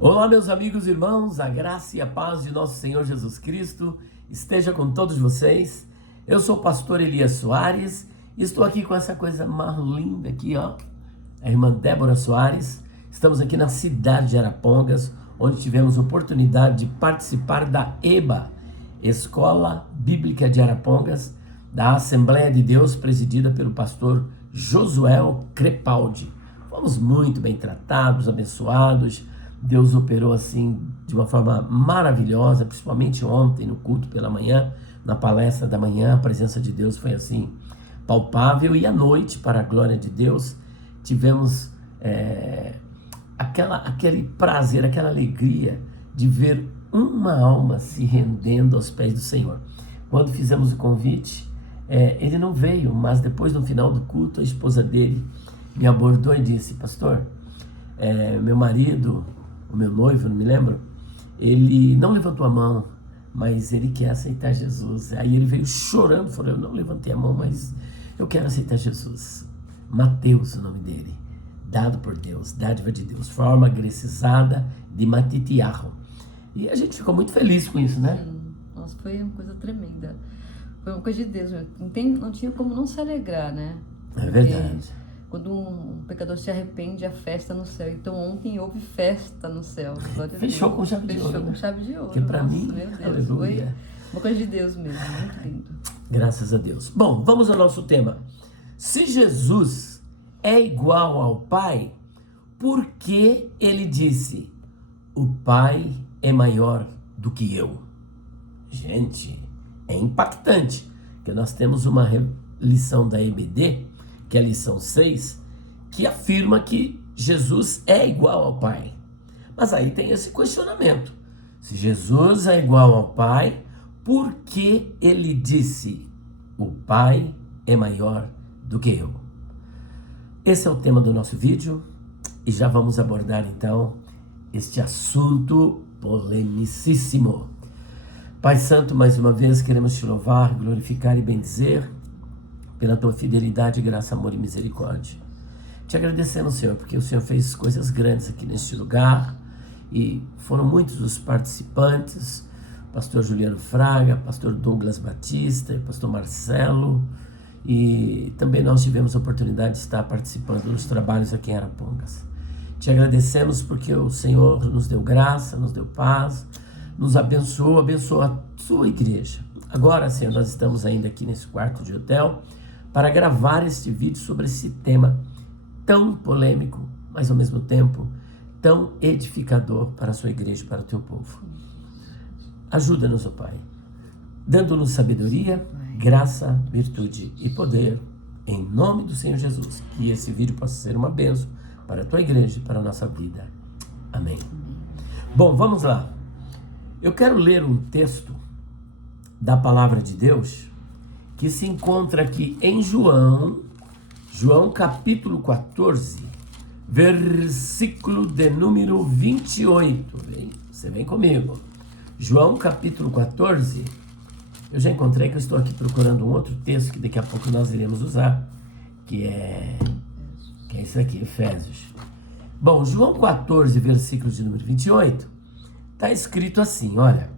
Olá, meus amigos e irmãos, a graça e a paz de nosso Senhor Jesus Cristo esteja com todos vocês. Eu sou o pastor Elias Soares e estou aqui com essa coisa mais linda aqui, ó, a irmã Débora Soares. Estamos aqui na cidade de Arapongas, onde tivemos oportunidade de participar da EBA, Escola Bíblica de Arapongas, da Assembleia de Deus, presidida pelo pastor Josuel Crepaldi. Fomos muito bem tratados, abençoados. Deus operou assim de uma forma maravilhosa, principalmente ontem no culto pela manhã, na palestra da manhã, a presença de Deus foi assim palpável, e à noite, para a glória de Deus, tivemos aquele prazer, aquela alegria de ver uma alma se rendendo aos pés do Senhor. Quando fizemos o convite, ele não veio, mas depois no final do culto, a esposa dele me abordou e disse: pastor, meu marido, o meu noivo, não me lembro, ele não levantou a mão, mas ele quer aceitar Jesus. Aí ele veio chorando, falou: eu não levantei a mão, mas eu quero aceitar Jesus. Mateus, o nome dele, dado por Deus, dádiva de Deus, forma grecizada de Matitiarro. E a gente ficou muito feliz com isso, né? Sim. Nossa, foi uma coisa tremenda. Foi uma coisa de Deus. Não tinha como não se alegrar, né? É verdade. Quando um pecador se arrepende, a festa no céu. Então ontem houve festa no céu. Fechou com chave de ouro. Fechou com chave de ouro. Que para mim, meu Deus, aleluia. Foi uma coisa de Deus mesmo, muito lindo. Graças a Deus. Bom, vamos ao nosso tema. Se Jesus é igual ao Pai, por que ele disse: o Pai é maior do que eu? Gente, é impactante, que nós temos uma lição da EBD, que é a lição 6, que afirma que Jesus é igual ao Pai. Mas aí tem esse questionamento. Se Jesus é igual ao Pai, por que ele disse: o Pai é maior do que eu? Esse é o tema do nosso vídeo e já vamos abordar então este assunto polemicíssimo. Pai Santo, mais uma vez queremos te louvar, glorificar e bendizer pela tua fidelidade, graça, amor e misericórdia. Te agradecemos, Senhor, porque o Senhor fez coisas grandes aqui neste lugar e foram muitos os participantes: pastor Juliano Fraga, pastor Douglas Batista e pastor Marcelo, e também nós tivemos a oportunidade de estar participando dos trabalhos aqui em Arapongas. Te agradecemos porque o Senhor nos deu graça, nos deu paz, nos abençoou, abençoou a sua igreja. Agora, Senhor, nós estamos ainda aqui nesse quarto de hotel para gravar este vídeo sobre esse tema tão polêmico, mas ao mesmo tempo tão edificador para a sua igreja e para o teu povo. Ajuda-nos, ó Pai, dando-nos sabedoria, graça, virtude e poder, em nome do Senhor Jesus, que esse vídeo possa ser uma bênção para a tua igreja e para a nossa vida. Amém. Bom, vamos lá. Eu quero ler um texto da palavra de Deus que se encontra aqui em João capítulo 14, versículo de número 28. Você vem comigo. João capítulo 14, eu já encontrei, que eu estou aqui procurando um outro texto que daqui a pouco nós iremos usar, que é isso aqui, Efésios. Bom, João 14, versículo de número 28, está escrito assim, olha: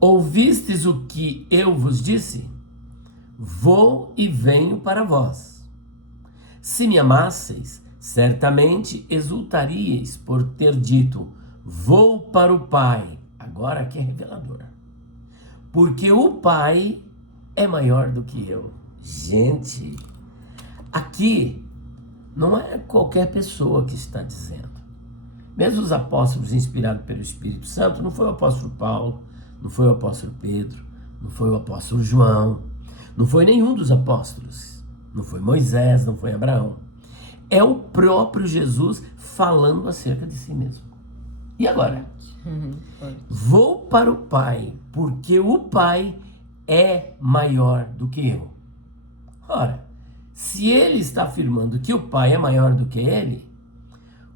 ouvistes o que eu vos disse? Vou e venho para vós. Se me amasseis, certamente exultaríeis por ter dito: vou para o Pai. Agora aqui é revelador. Porque o Pai é maior do que eu. Gente, aqui não é qualquer pessoa que está dizendo. Mesmo os apóstolos inspirados pelo Espírito Santo, não foi o apóstolo Paulo, não foi o apóstolo Pedro, não foi o apóstolo João, não foi nenhum dos apóstolos, não foi Moisés, não foi Abraão. É o próprio Jesus falando acerca de si mesmo. E agora? Vou para o Pai, porque o Pai é maior do que eu. Ora, se ele está afirmando que o Pai é maior do que ele,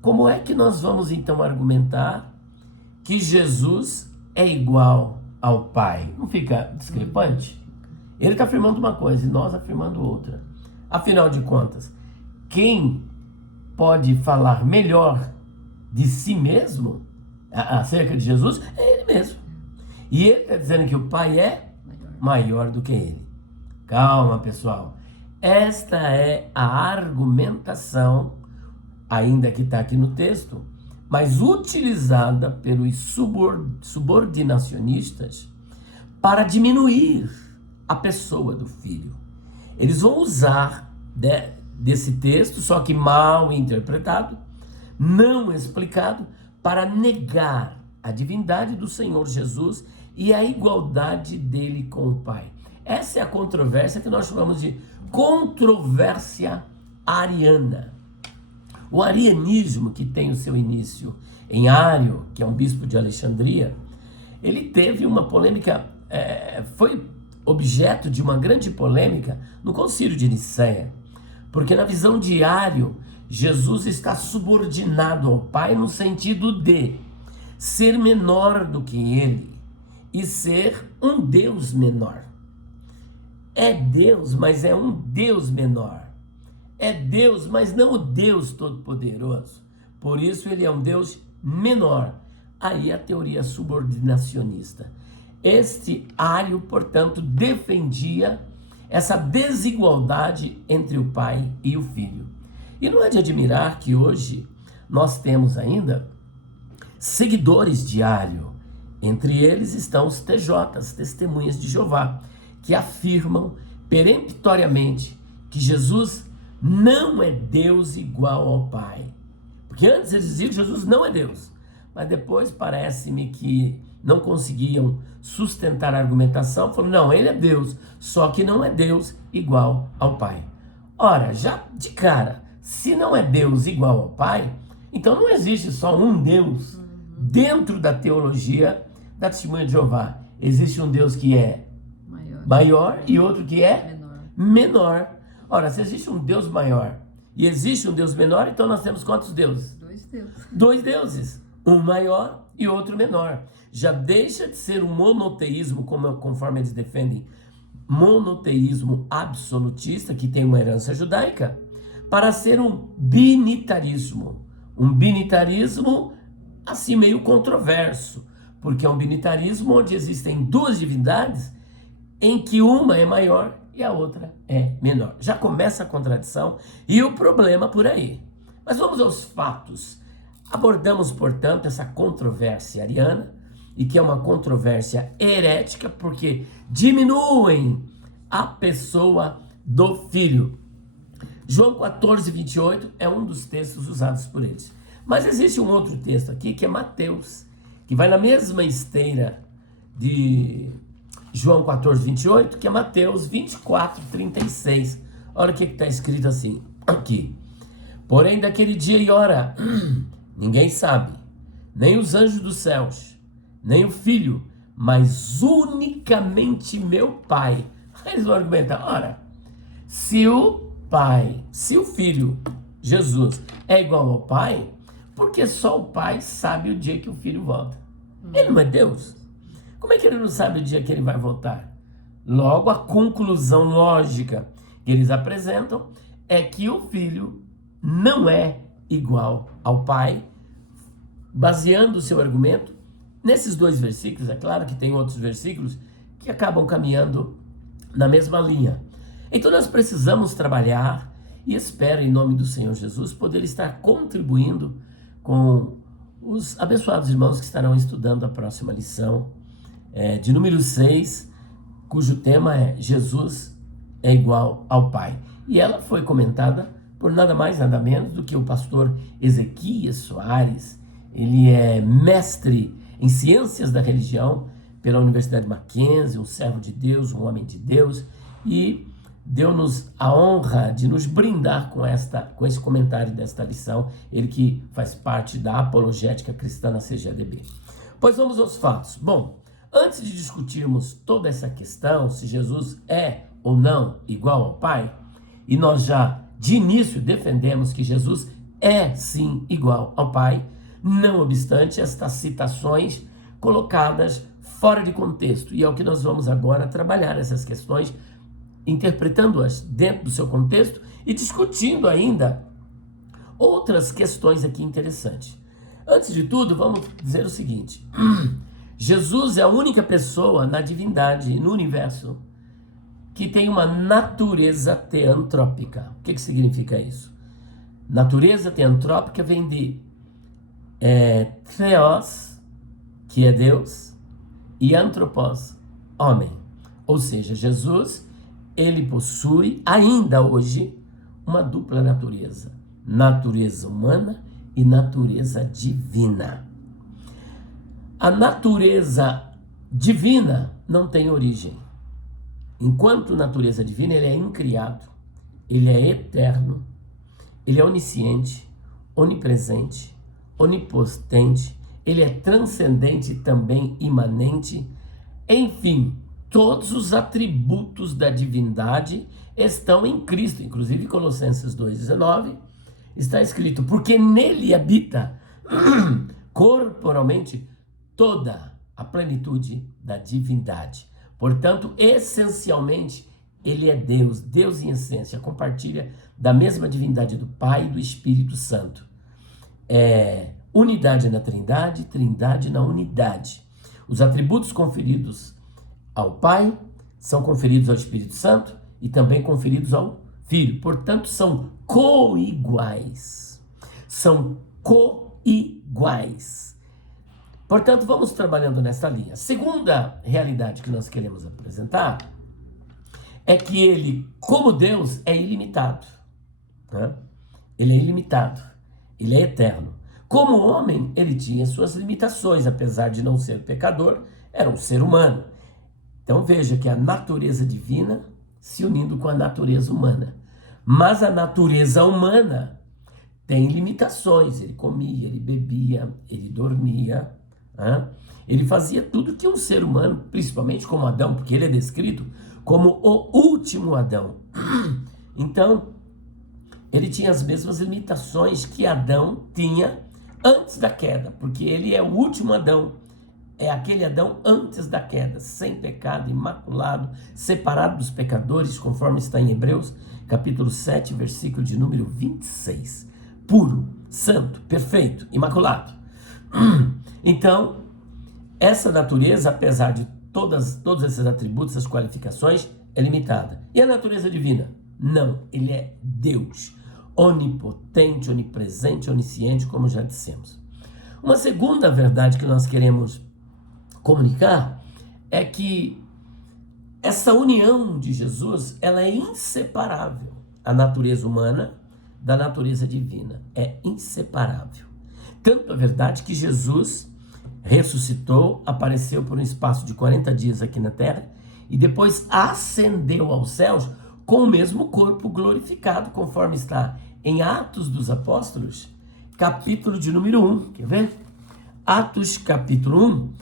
como é que nós vamos então argumentar que Jesus é igual ao Pai? Não fica discrepante? Ele está afirmando uma coisa e nós afirmando outra. Afinal de contas, quem pode falar melhor de si mesmo acerca de Jesus é ele mesmo. E ele está dizendo que o Pai é maior do que ele. Calma, pessoal. Esta é a argumentação, ainda que está aqui no texto, mas utilizada pelos subordinacionistas para diminuir a pessoa do Filho. Eles vão usar desse texto, só que mal interpretado, não explicado, para negar a divindade do Senhor Jesus e a igualdade dele com o Pai. Essa é a controvérsia que nós chamamos de controvérsia ariana. O arianismo, que tem o seu início em Ário, que é um bispo de Alexandria, ele teve uma polêmica, foi objeto de uma grande polêmica no Concílio de Nicéia, porque na visão de Ário, Jesus está subordinado ao Pai no sentido de ser menor do que ele e ser um Deus menor. É Deus, mas é um Deus menor. É Deus, mas não o Deus Todo-Poderoso. Por isso ele é um Deus menor. Aí a teoria subordinacionista. Este Ário, portanto, defendia essa desigualdade entre o Pai e o Filho. E não é de admirar que hoje nós temos ainda seguidores de Ário. Entre eles estão os TJs, Testemunhas de Jeová, que afirmam peremptoriamente que Jesus não é Deus igual ao Pai. Porque antes eles diziam que Jesus não é Deus, mas depois parece-me que não conseguiam sustentar a argumentação, falaram, não, ele é Deus, só que não é Deus igual ao Pai. Ora, já de cara, se não é Deus igual ao Pai, então não existe só um Deus dentro da teologia da Testemunha de Jeová. Existe um Deus que é maior e outro que é menor. Ora, se existe um Deus maior e existe um Deus menor, então nós temos quantos deuses? Dois deuses. Um maior e outro menor. Já deixa de ser um monoteísmo, conforme eles defendem, monoteísmo absolutista, que tem uma herança judaica, para ser um binitarismo. Um binitarismo, assim, meio controverso, porque é um binitarismo onde existem duas divindades, em que uma é maior e a outra é menor. Já começa a contradição e o problema por aí. Mas vamos aos fatos. Abordamos, portanto, essa controvérsia ariana, e que é uma controvérsia herética, porque diminuem a pessoa do Filho. João 14, 28 é um dos textos usados por eles. Mas existe um outro texto aqui, que é Mateus, que vai na mesma esteira de João 14, 28, que é Mateus 24, 36. Olha o que está escrito assim, aqui. Porém, daquele dia e hora, ninguém sabe, nem os anjos dos céus, nem o Filho, mas unicamente meu Pai. Aí eles vão argumentar, ora, se o Pai, se o Filho, Jesus, é igual ao Pai, porque só o Pai sabe o dia que o Filho volta. Ele não é Deus? Como é que ele não sabe o dia que ele vai voltar? Logo, a conclusão lógica que eles apresentam é que o Filho não é igual ao Pai, baseando o seu argumento nesses dois versículos. É claro que tem outros versículos que acabam caminhando na mesma linha. Então nós precisamos trabalhar, e espero em nome do Senhor Jesus poder estar contribuindo com os abençoados irmãos que estarão estudando a próxima lição, de número 6, cujo tema é Jesus é igual ao Pai. E ela foi comentada por nada mais, nada menos do que o pastor Ezequias Soares. Ele é mestre em ciências da religião pela Universidade Mackenzie, um servo de Deus, um homem de Deus, e deu-nos a honra de nos brindar com esse comentário desta lição, ele que faz parte da apologética cristã na CGADB. Pois vamos aos fatos. Bom, antes de discutirmos toda essa questão, se Jesus é ou não igual ao Pai, e nós já de início defendemos que Jesus é sim igual ao Pai, não obstante estas citações colocadas fora de contexto, e é o que nós vamos agora trabalhar essas questões, interpretando-as dentro do seu contexto e discutindo ainda outras questões aqui interessantes. Antes de tudo, vamos dizer o seguinte: Jesus é a única pessoa na divindade e no universo que tem uma natureza teantrópica. O que significa isso? Natureza teantrópica vem de theos, que é Deus, e anthropos, homem. Ou seja, Jesus, ele possui ainda hoje uma dupla natureza. Natureza humana e natureza divina. A natureza divina não tem origem. Enquanto natureza divina, ele é incriado, ele é eterno, ele é onisciente, onipresente, onipotente, ele é transcendente também imanente. Enfim, todos os atributos da divindade estão em Cristo. Inclusive, Colossenses 2,19 está escrito: porque nele habita corporalmente toda a plenitude da divindade. Portanto, essencialmente, ele é Deus, Deus em essência, compartilha da mesma divindade do Pai e do Espírito Santo. Unidade na Trindade, Trindade na unidade. Os atributos conferidos ao Pai são conferidos ao Espírito Santo e também conferidos ao Filho. Portanto, são coiguais. São coiguais. Portanto, vamos trabalhando nessa linha. A segunda realidade que nós queremos apresentar é que ele, como Deus, é ilimitado. Né? Ele é ilimitado. Ele é eterno. Como homem, ele tinha suas limitações, apesar de não ser pecador, era um ser humano. Então veja que a natureza divina se unindo com a natureza humana. Mas a natureza humana tem limitações. Ele comia, ele bebia, ele dormia. Ele fazia tudo que um ser humano, principalmente como Adão, porque ele é descrito como o último Adão. Então, ele tinha as mesmas limitações que Adão tinha antes da queda, porque ele é o último Adão, é aquele Adão antes da queda, sem pecado, imaculado, separado dos pecadores, conforme está em Hebreus, capítulo 7, versículo de número 26. Puro, santo, perfeito, imaculado. Então, essa natureza, apesar de todos esses atributos, essas qualificações, é limitada. E a natureza divina? Não, ele é Deus, onipotente, onipresente, onisciente, como já dissemos. Uma segunda verdade que nós queremos comunicar é que essa união de Jesus, ela é inseparável. A natureza humana da natureza divina é inseparável. Tanto é verdade que Jesus ressuscitou, apareceu por um espaço de 40 dias aqui na terra e depois ascendeu aos céus com o mesmo corpo glorificado, conforme está em Atos dos Apóstolos, capítulo de número 1. Quer ver? Atos, capítulo 1,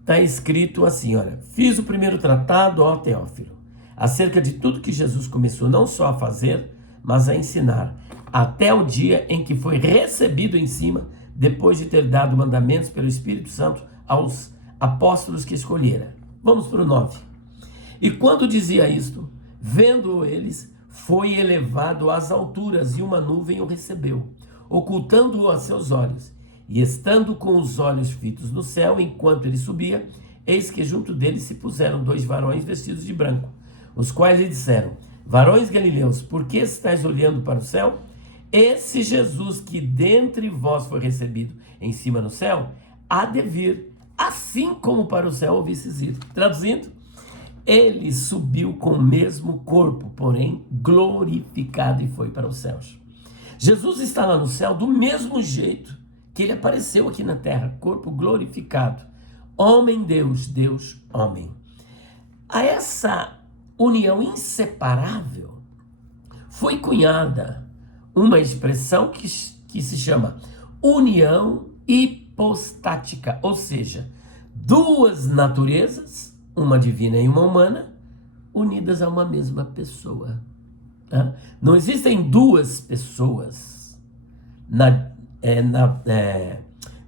está escrito assim, olha: fiz o primeiro tratado, ó Teófilo, acerca de tudo que Jesus começou não só a fazer, mas a ensinar, até o dia em que foi recebido em cima, depois de ter dado mandamentos pelo Espírito Santo aos apóstolos que escolhera. Vamos para o 9. E quando dizia isto, vendo-o eles, foi elevado às alturas e uma nuvem o recebeu, ocultando-o a seus olhos. E estando com os olhos fitos no céu, enquanto ele subia, eis que junto dele se puseram 2 varões vestidos de branco, os quais lhe disseram: varões galileus, por que estáis olhando para o céu? Esse Jesus que dentre vós foi recebido em cima no céu, há de vir, assim como para o céu ouvistes ir. Traduzindo, ele subiu com o mesmo corpo, porém glorificado, e foi para os céus. Jesus está lá no céu do mesmo jeito que ele apareceu aqui na terra, corpo glorificado. Homem, Deus, Deus, homem. A essa união inseparável foi cunhada uma expressão que se chama união hipostática, ou seja, 2 naturezas, uma divina e uma humana, unidas a uma mesma pessoa. Tá? Não existem 2 pessoas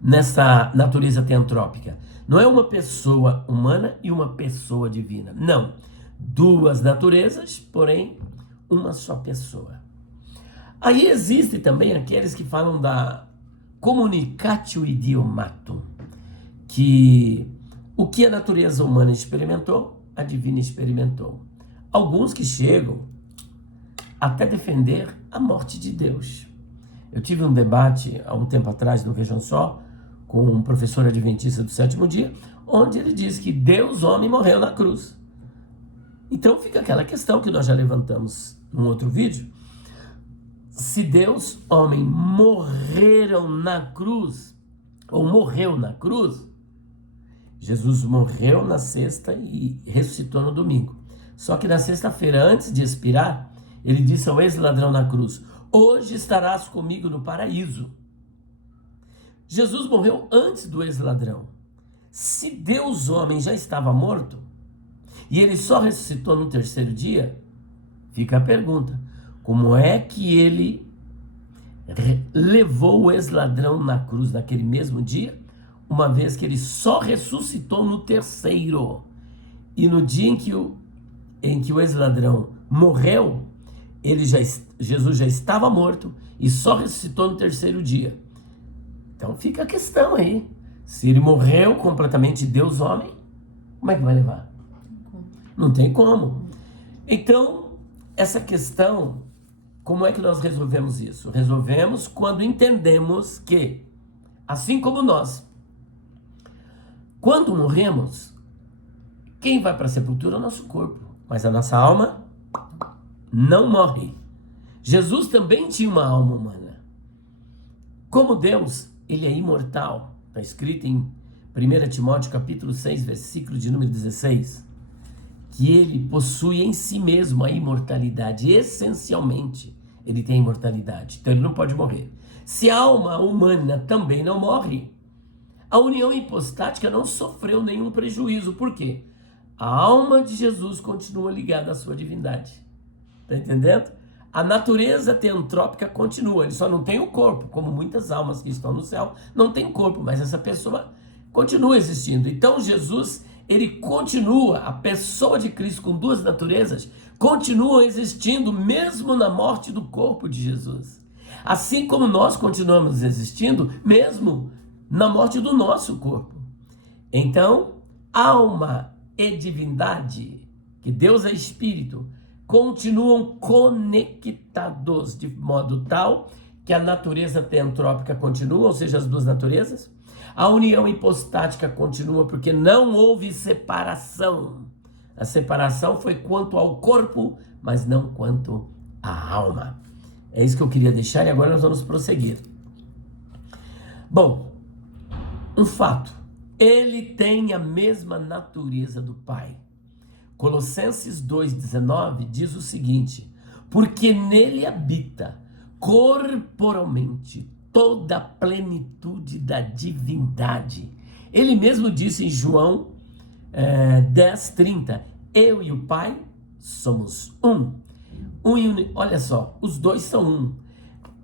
nessa natureza teantrópica. Não é uma pessoa humana e uma pessoa divina. Não. 2 naturezas, porém, uma só pessoa. Aí existem também aqueles que falam da communicatio idiomatum, que o que a natureza humana experimentou, a divina experimentou. Alguns que chegam até defender a morte de Deus. Eu tive um debate há um tempo atrás, no Vejam Só, com um professor adventista do sétimo dia, onde ele diz que Deus, homem, morreu na cruz. Então fica aquela questão que nós já levantamos num outro vídeo. Se Deus, homem, morreram na cruz, ou morreu na cruz, Jesus morreu na sexta e ressuscitou no domingo. Só que na sexta-feira, antes de expirar, ele disse ao ex-ladrão na cruz: hoje estarás comigo no paraíso. Jesus morreu antes do ex-ladrão. Se Deus, homem, já estava morto, e ele só ressuscitou no terceiro dia, fica a pergunta: como é que ele levou o ex-ladrão na cruz naquele mesmo dia, uma vez que ele só ressuscitou no terceiro? E no dia em que o ex-ladrão morreu, Jesus já estava morto e só ressuscitou no terceiro dia. Então fica a questão aí. Se ele morreu completamente Deus homem, como é que vai levar? Não tem como. Então, essa questão, como é que nós resolvemos isso? Resolvemos quando entendemos que, assim como nós, quando morremos, quem vai para a sepultura é o nosso corpo, mas a nossa alma não morre. Jesus também tinha uma alma humana. Como Deus, ele é imortal. Está escrito em 1 Timóteo capítulo 6, versículo de número 16, que ele possui em si mesmo a imortalidade. Essencialmente, ele tem imortalidade, então ele não pode morrer. Se a alma humana também não morre, a união hipostática não sofreu nenhum prejuízo. Por quê? A alma de Jesus continua ligada à sua divindade. Está entendendo? A natureza teantrópica continua, ele só não tem o corpo, como muitas almas que estão no céu não tem corpo, mas essa pessoa continua existindo. Então Jesus, ele continua, a pessoa de Cristo com duas naturezas, continua existindo mesmo na morte do corpo de Jesus. Assim como nós continuamos existindo mesmo na morte do nosso corpo. Então, alma e divindade, que Deus é espírito, continuam conectados de modo tal que a natureza teantrópica continua, ou seja, as duas naturezas. A união hipostática continua porque não houve separação. A separação foi quanto ao corpo, mas não quanto à alma. É isso que eu queria deixar e agora nós vamos prosseguir. Bom, um fato. Ele tem a mesma natureza do Pai. Colossenses 2,19 diz o seguinte: porque nele habita corporalmente toda a plenitude da divindade. Ele mesmo disse em João 10,30, eu e o Pai somos um. Olha só, os dois são um.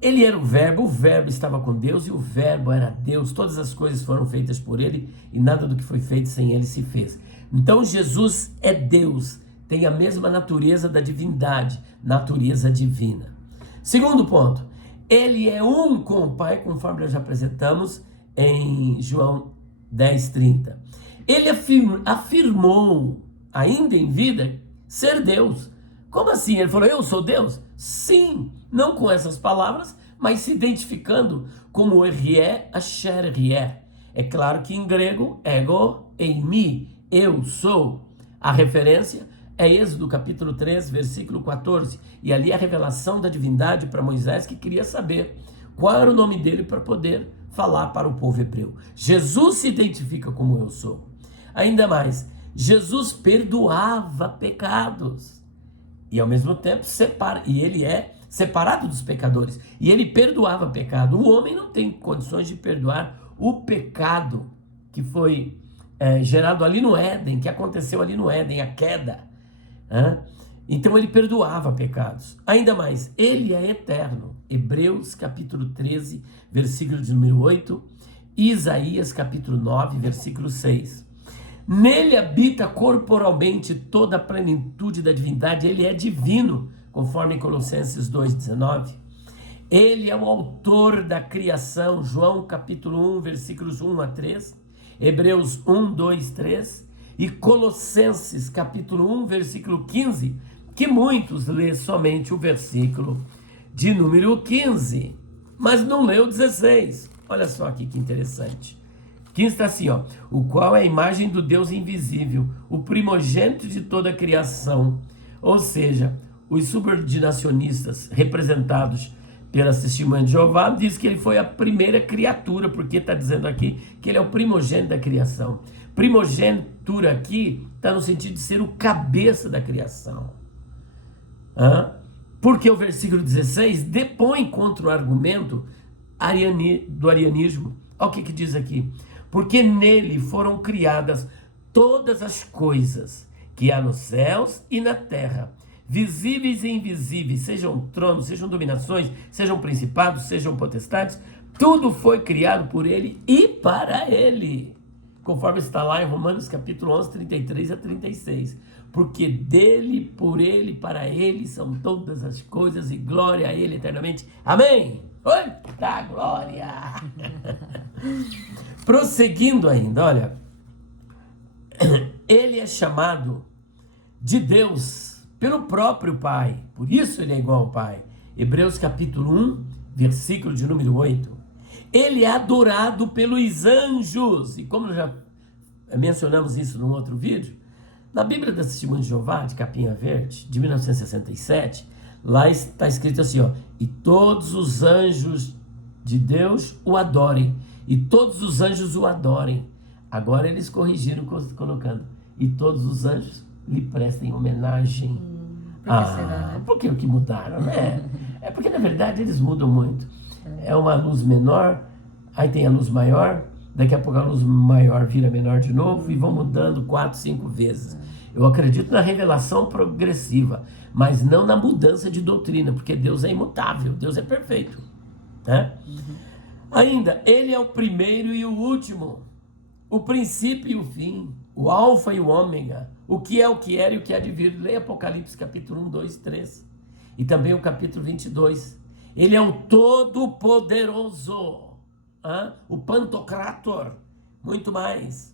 Ele era o verbo estava com Deus e o verbo era Deus. Todas as coisas foram feitas por ele e nada do que foi feito sem ele se fez. Então Jesus é Deus, tem a mesma natureza da divindade, natureza divina. Segundo ponto, ele é um com o Pai, conforme nós já apresentamos em João 10,30. Ele afirmou, ainda em vida, ser Deus. Como assim? Ele falou, eu sou Deus? Sim, não com essas palavras, mas se identificando como Erie Asher Erie. É claro que em grego, ego eimi, eu sou. A referência é Êxodo capítulo 3, versículo 14. E ali a revelação da divindade para Moisés, que queria saber qual era o nome dele para poder falar para o povo hebreu. Jesus se identifica como eu sou. Ainda mais, Jesus perdoava pecados. E ao mesmo tempo e ele é separado dos pecadores. E ele perdoava pecado. O homem não tem condições de perdoar o pecado que foi gerado ali no Éden, que aconteceu ali no Éden, a queda. Então ele perdoava pecados. Ainda mais, ele é eterno. Hebreus capítulo 13, versículo de número 8. E Isaías capítulo 9, versículo 6. Nele habita corporalmente toda a plenitude da divindade. Ele é divino, conforme Colossenses 2,19. Ele é o autor da criação, João capítulo 1, versículos 1 a 3, Hebreus 1, 2, 3 e Colossenses capítulo 1, versículo 15, que muitos lê somente o versículo de número 15, mas não lê o 16. Olha só aqui que interessante. 15 está assim, ó, o qual é a imagem do Deus invisível, o primogênito de toda a criação, ou seja, os subordinacionistas representados pelas Testemunhas de Jeová diz que ele foi a primeira criatura, porque está dizendo aqui que ele é o primogênito da criação. Primogenitura aqui está no sentido de ser o cabeça da criação. Porque o versículo 16 depõe contra o argumento do arianismo. Olha o que diz aqui. Porque nele foram criadas todas as coisas que há nos céus e na terra, visíveis e invisíveis, sejam tronos, sejam dominações, sejam principados, sejam potestades, tudo foi criado por ele e para ele, conforme está lá em Romanos capítulo 11, 33 a 36, porque dele, por ele, para ele são todas as coisas e glória a ele eternamente, amém? Eita glória! Prosseguindo ainda, olha, ele é chamado de Deus pelo próprio Pai, por isso ele é igual ao Pai. Hebreus capítulo 1, versículo de número 8. Ele é adorado pelos anjos, e como já mencionamos isso num outro vídeo, na Bíblia das Testemunhas de Jeová, de capinha verde, de 1967, lá está escrito assim, ó, e todos os anjos de Deus o adorem, e todos os anjos o adorem. Agora eles corrigiram colocando, e todos os anjos lhe prestem homenagem. Por que será, né? Porque o que mudaram, né? É porque na verdade eles mudam muito. É uma luz menor, aí tem a luz maior, daqui a pouco a luz maior vira menor de novo e vão mudando 4, 5 vezes. Eu acredito na revelação progressiva, mas não na mudança de doutrina, porque Deus é imutável, Deus é perfeito, né? Ainda, ele é o primeiro e o último, o princípio e o fim, o alfa e o ômega, o que é, o que era e o que há de vir. Leia Apocalipse capítulo 1, 2, 3 e também o capítulo 22. Ele é o Todo-Poderoso, o Pantocrator, muito mais.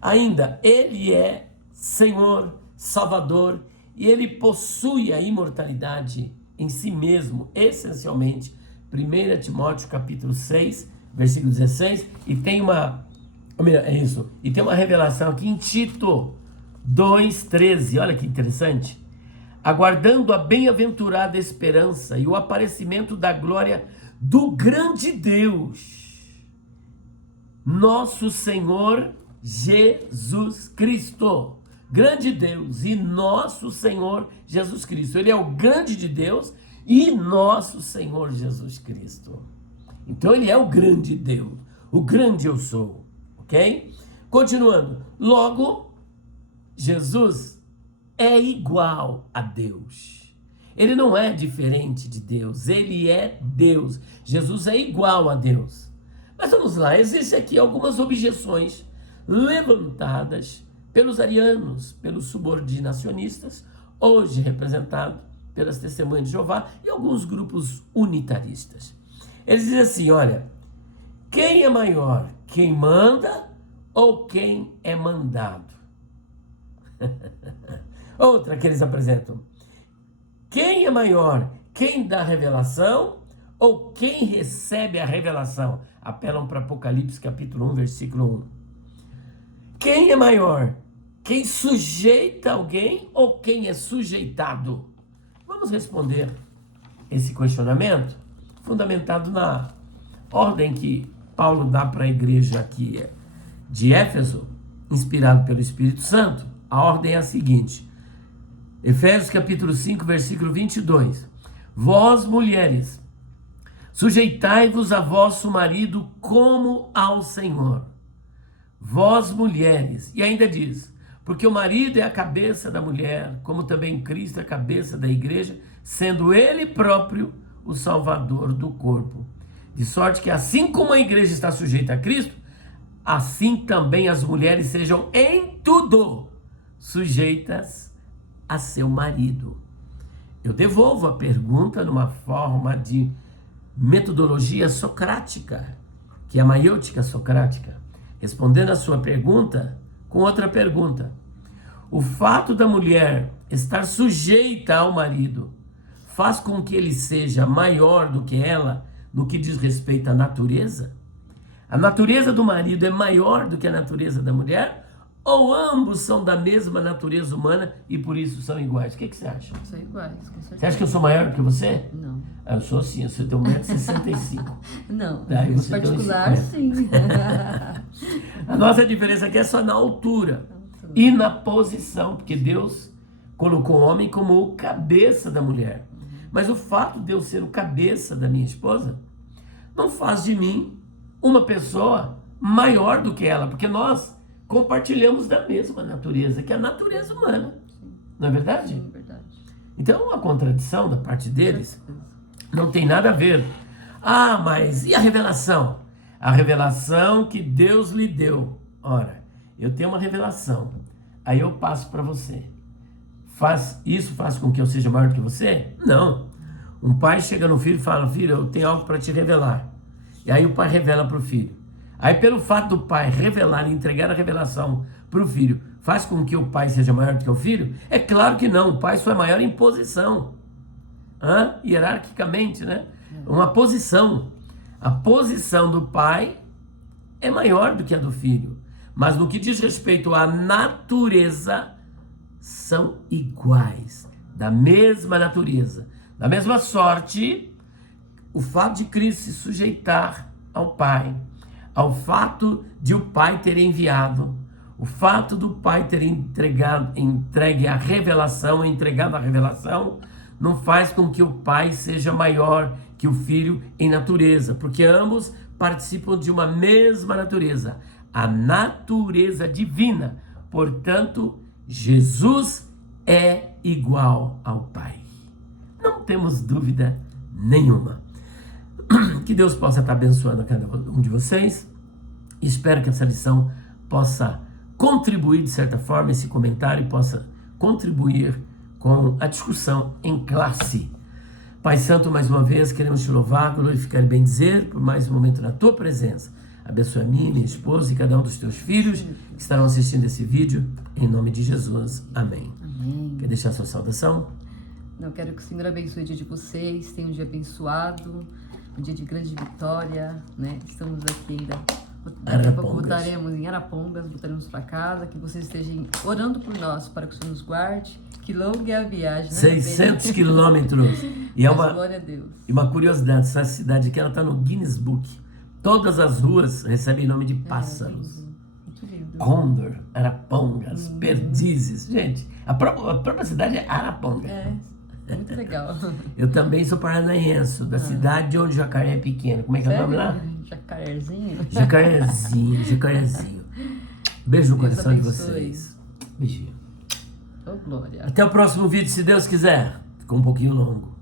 Ainda, ele é Senhor, Salvador, e ele possui a imortalidade em si mesmo, essencialmente. 1 Timóteo capítulo 6, versículo 16, e tem uma revelação aqui em Tito 2,13, olha que interessante. Aguardando a bem-aventurada esperança e o aparecimento da glória do grande Deus, nosso Senhor Jesus Cristo. Grande Deus e nosso Senhor Jesus Cristo. Ele é o grande de Deus e nosso Senhor Jesus Cristo. Então ele é o grande Deus, o grande eu sou, ok? Continuando, logo, Jesus é igual a Deus. Ele não é diferente de Deus, ele é Deus. Jesus é igual a Deus. Mas vamos lá, existem aqui algumas objeções levantadas pelos arianos, pelos subordinacionistas, hoje representados pelas Testemunhas de Jeová e alguns grupos unitaristas. Eles dizem assim, olha, quem é maior, quem manda ou quem é mandado? Outra que eles apresentam, quem é maior, quem dá a revelação ou quem recebe a revelação? Apelam para Apocalipse capítulo 1, versículo 1. Quem é maior, quem sujeita alguém ou quem é sujeitado? Vamos responder esse questionamento fundamentado na ordem que Paulo dá para a igreja aqui de Éfeso, inspirado pelo Espírito Santo. A ordem é a seguinte, Efésios capítulo 5, versículo 22. Vós, mulheres, sujeitai-vos a vosso marido como ao Senhor. Vós, mulheres, e ainda diz, porque o marido é a cabeça da mulher, como também Cristo é a cabeça da igreja, sendo ele próprio o salvador do corpo. De sorte que assim como a igreja está sujeita a Cristo, assim também as mulheres sejam em tudo sujeitas a seu marido. Eu devolvo a pergunta numa forma de metodologia socrática, que é a maiêutica socrática, respondendo a sua pergunta com outra pergunta. O fato da mulher estar sujeita ao marido faz com que ele seja maior do que ela no que diz respeito à natureza? A natureza do marido é maior do que a natureza da mulher? Ou ambos são da mesma natureza humana e por isso são iguais? O que você acha? São iguais, com certeza. Você acha que eu sou maior do que você? Não. Eu sou sim, eu tenho 1,65 m. Não, Daí em você tem particular, 1,50 sim. A nossa diferença aqui é só na altura e na posição, porque Deus colocou o homem como o cabeça da mulher. Mas o fato de eu ser o cabeça da minha esposa não faz de mim uma pessoa maior do que ela, porque nós compartilhamos da mesma natureza, que é a natureza humana. Sim. Não é verdade? Sim, verdade. Então, uma contradição da parte deles não tem nada a ver. Ah, mas e a revelação? A revelação que Deus lhe deu. Ora, eu tenho uma revelação, aí eu passo para você. Isso faz com que eu seja maior do que você? Não. Um pai chega no filho e fala: filho, eu tenho algo para te revelar. E aí o pai revela para o filho. Aí pelo fato do pai revelar e entregar a revelação para o filho, faz com que o pai seja maior do que o filho? É claro que não. O pai só é maior em posição. Hierarquicamente, né? Uma posição. A posição do pai é maior do que a do filho. Mas no que diz respeito à natureza, são iguais, da mesma natureza. Da mesma sorte, o fato de Cristo se sujeitar ao Pai, ao fato de o Pai ter enviado, o fato do Pai ter entregue a revelação, entregado a revelação, não faz com que o Pai seja maior que o Filho em natureza, porque ambos participam de uma mesma natureza, a natureza divina. Portanto, Jesus é igual ao Pai. Não temos dúvida nenhuma. Que Deus possa estar abençoando a cada um de vocês. Espero que essa lição possa contribuir de certa forma, esse comentário possa contribuir com a discussão em classe. Pai Santo, mais uma vez queremos te louvar, glorificar e bendizer por mais um momento na tua presença. Abençoe a mim, minha esposa e cada um dos teus filhos que estarão assistindo esse vídeo. Em nome de Jesus. Amém. Amém. Quer deixar a sua saudação? Eu quero que o Senhor abençoe o dia de vocês. Tenha um dia abençoado, um dia de grande vitória, né? Estamos aqui ainda. Daqui a pouco voltaremos em Arapongas, voltaremos para casa. Que vocês estejam orando por nós, para que o Senhor nos guarde. Que longa é a viagem, né? 600 quilômetros. E é glória a Deus. E uma curiosidade, essa cidade aqui, ela está no Guinness Book. Todas as ruas recebem nome de pássaros. Muito lindo. Condor, Arapongas, Perdizes. Gente, a própria cidade é Araponga. É, muito legal. Eu também sou paranaense, da cidade onde o jacaré é pequeno. Como é que é o nome lá? Jacarezinho? Jacarezinho. Beijo no Deus coração de abençoe. vocês. Beijinho. Oh, glória. Até o próximo vídeo, se Deus quiser. Ficou um pouquinho longo.